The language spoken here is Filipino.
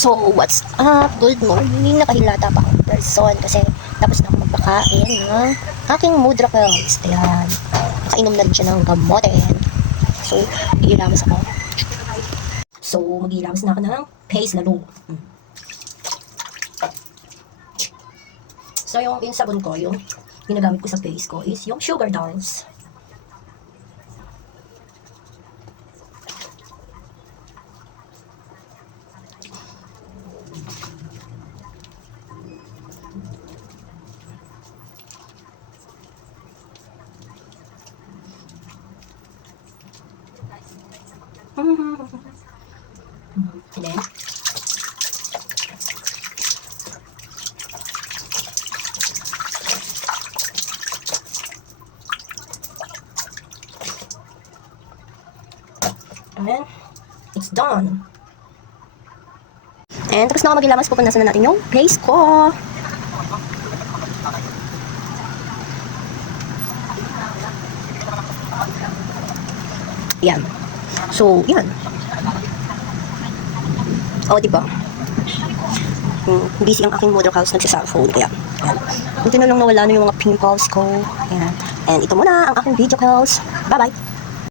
So, what's up? Good morning. Nakahilata pa akong person kasi tapos na akong magpakain ng aking Mudrapels. Ayan. Nakainom na rin siya ng gamote. So, igilamas ako. So, magilamas na ako ng paste lalo. So, yung sabon ko, yung ginagamit ko sa face ko is yung Sugar Dance. And then, and it's done. And tapos na ako magilamas, pupunasan na natin yung paste ko. Yan. So, yan. O, diba? Busy ang aking Mudrapels, nagsa-cellphone. Kaya, yan. Buti na lang nawala na yung mga pimples ko. Yan. And ito muna ang aking video calls. Bye-bye!